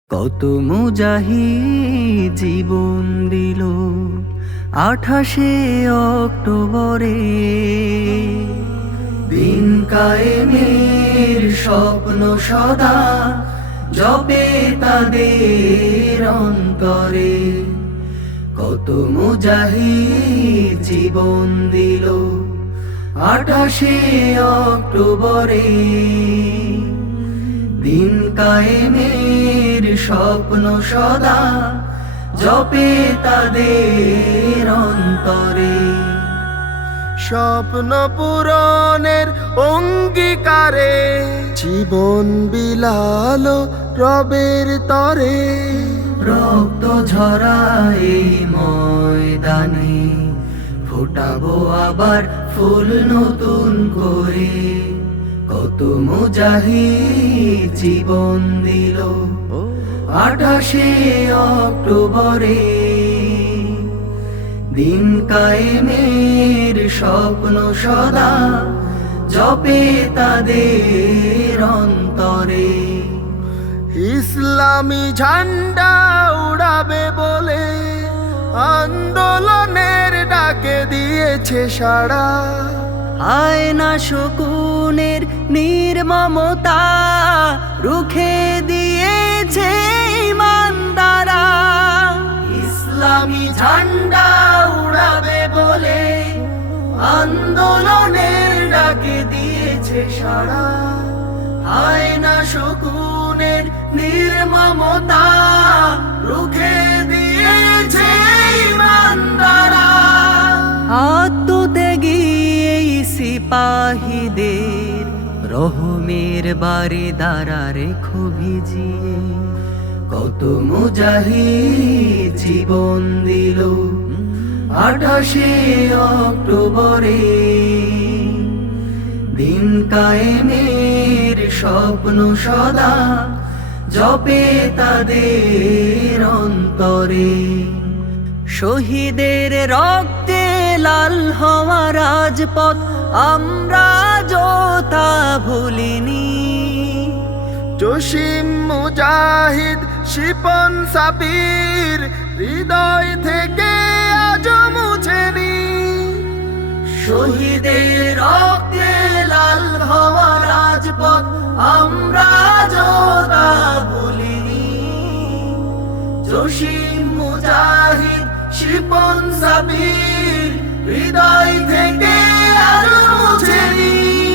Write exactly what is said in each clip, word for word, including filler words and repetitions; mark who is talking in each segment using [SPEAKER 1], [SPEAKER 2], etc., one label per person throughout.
[SPEAKER 1] কত মুজাহিদ জীবন দিল আঠাশে অক্টোবরে, দিন কায়েমের স্বপ্ন সদা জপে তাদের অন্তরে। কত মুজাহিদ জীবন দিল আঠাশে অক্টোবরে, দিন কায়েমের স্বপ্ন সদা জপে তাদের অন্তরে।
[SPEAKER 2] স্বপ্ন পূরণের অঙ্গীকারে জীবন বিলালো রবের তরে।
[SPEAKER 1] রক্ত ঝরায় ময়দানে ফোটাবো আবার ফুল নতুন করে। কত মুজাহিদ জীবন দিল আঠাশে অক্টোবরে, দিন কায়েমের স্বপ্ন সদা জপে তাদের অন্তরে।
[SPEAKER 2] ইসলামী ঝান্ডা উড়াবে বলে আন্দোলনের ডাকে দিয়েছে সাড়া।
[SPEAKER 1] আয়না শকুনের নির্মমতা রুখে দিয়েছে ইমানদারা। ইসলামী ঝান্ডা উড়াবে বলে আন্দোলনের ডাকে দিয়েছে সাড়া। আয়না শকুনের নির্মমতা রুখে দিয়েছে ইমানদারা। আত্মত্যাগী এই সিপাহীদের রহমের বারে দ্বারা রেখো ভিজিয়ে। কত মুজাহিদ জীবন দিল আঠাশে অক্টোবরে, দিন কায়েমের স্বপ্ন সদা জপে তাদের অন্তরে। শহীদের রক্তে লাল হওয়া রাজপথ আমরা যোদ্ধা ভুলিনি।
[SPEAKER 2] জসিম মুজাহিদ শিপন সাবির হৃদয় থেকে আজ মুছেনি।
[SPEAKER 1] শহীদের রক্তে লাল হওয়া রাজপথ আমরা যোদ্ধা ভুলিনি। জসিম মুজাহিদ শিপন সাবির হৃদয় থেকে আজ মুছেনি।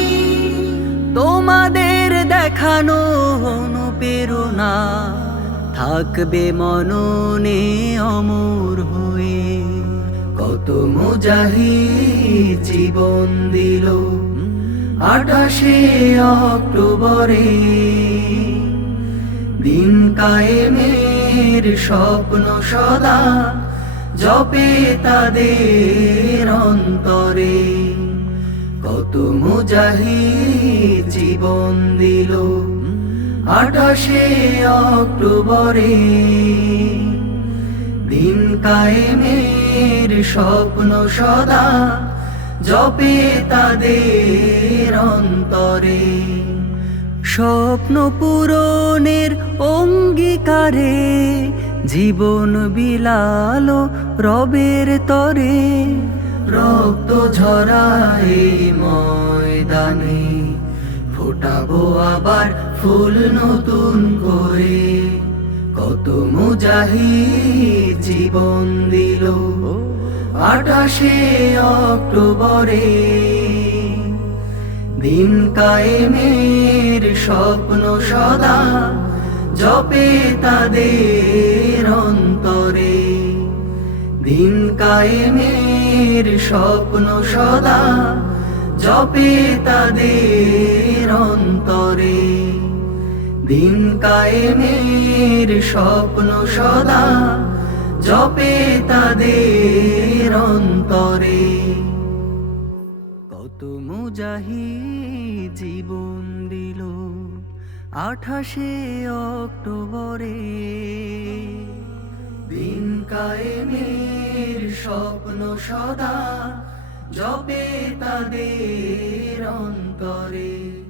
[SPEAKER 1] তোমাদের দেখানো অনুপ্রেরণা থাকবে মননে অমর হয়ে। কত মুজাহিদ জীবন দিল আঠাশে অক্টোবরে, দিন কায়েমের স্বপ্ন সদা জপে তাদের অন্তরে। কত মুজাহিদ জীবন দিল আঠাশে অক্টোবরে, দিন কায়েমের স্বপ্ন সদা জপে তাদের অন্তরে। স্বপ্ন পূরণের অঙ্গীকারে জীবন বিলালো রবের তরে। রক্ত ঝরায় ময়দানে ফোটাবো আবার ফুল নতুন করে। কত মুজাহিদ জীবন দিল আঠাশে অক্টোবরে, দিন কায়েমের স্বপ্ন সদা জপে তাদের অন্তরে। দিন কায়েমের স্বপ্ন সদা জপে তাদের অন্তরে। দিন কায়েমের স্বপ্ন সদা জপে তাদের অন্তরে। কত মুজাহিদ জীবন দিল আঠাশে অক্টোবরে, দিন কায়েমের স্বপ্ন সদা জপে তাদের অন্তরে।